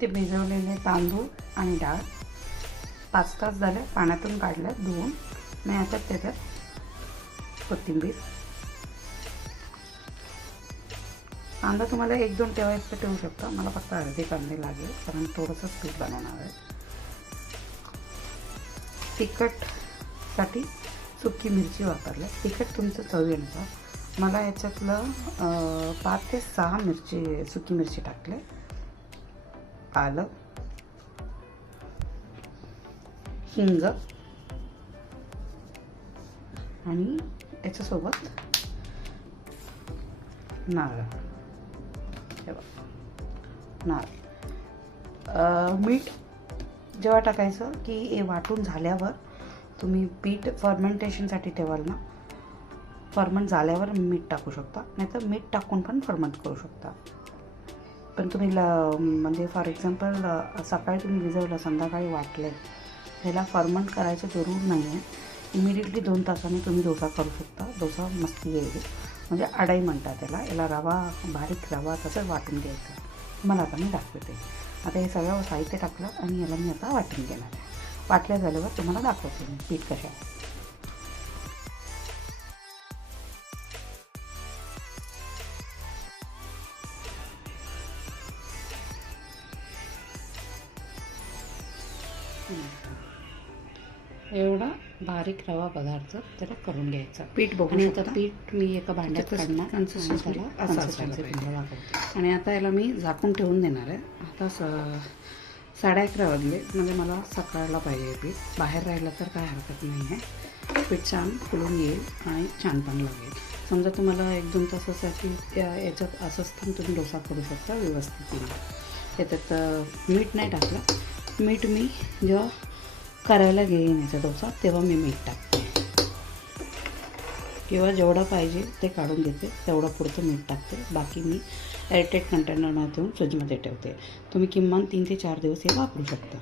ते भिजवलेले तांदूळ आणि डाळ 5 तास झाले पाण्यातून काढलं धुवून. मी आता त्याच्यात कोथिंबीर, कांदा तुम्हाला 1-2 ठेवायचं ठेवू शकता. मला फक्त अर्धे कांदे लागेल कारण थोडंसं पीठ बनवणार आहे. तिखटसाठी सुकी मिरची वापरली. तिखट तुमचं चवीनुसार. मला याच्यातलं 5 ते 6 सुकी मिरची टाकले. आलं, हिंग आणि याच्यासोबत नारळ. मीठ जेव्हा टाकायचं की हे वाटून झाल्यावर तुम्ही पीठ फर्मेंटेशनसाठी ठेवाल ना, फर्मंट झाल्यावर मीठ टाकू शकता, नाहीतर मीठ टाकून पण फर्मंट करू शकता. पण तुम्ही म्हणजे फॉर एक्झाम्पल सकाळी तुम्ही भिजवलं, संध्याकाळी वाटले, ह्याला फर्मंट करायचं जरूर नाही आहे. इमिडिएटली 2 तासांनी तुम्ही डोसा करू शकता. डोसा मस्त येईल. म्हणजे अडाई म्हणतात त्याला. याला रवा, बारीक रवा तसं वाटून द्यायचं. मला आता मी दाखवते. आता हे सगळं साहित्य टाकलं आणि याला मी आता वाटून घेणार आहे. वाटल्या झाल्यावर तुम्हाला दाखवते मी पीठ कशा आहे. एवढा बारीक रवा पदार्थ त्याला करून घ्यायचा. पीठ बघून आता पीठ मी एका भांड्यात काढणार आणि आता याला मी झाकून ठेवून देणार आहे. आता 11:30 वाजले, म्हणजे मला सकाळला पाहिजे पीठ. बाहेर राहिलं तर काय हरकत नाही आहे. पीठ छान फुलून येईल आणि छान पण लागेल. समजा तुम्हाला 1-2 तासासाठी याच्यात असं तुम्ही डोसा करू शकता व्यवस्थित. याच्यात मीठ नाही टाकलं. मीठ मी जेव्हा करायला घेईन याचा डोसा तेव्हा मी मीठ टाकते, किंवा जेवढं पाहिजे ते काढून घेते तेवढं पुरतं मीठ टाकते. बाकी मी एअरटाईट कंटेनरमध्ये ठेवून फ्रीजमध्ये ठेवते. तुम्ही किमान 3 ते 4 दिवस हे वापरू शकता.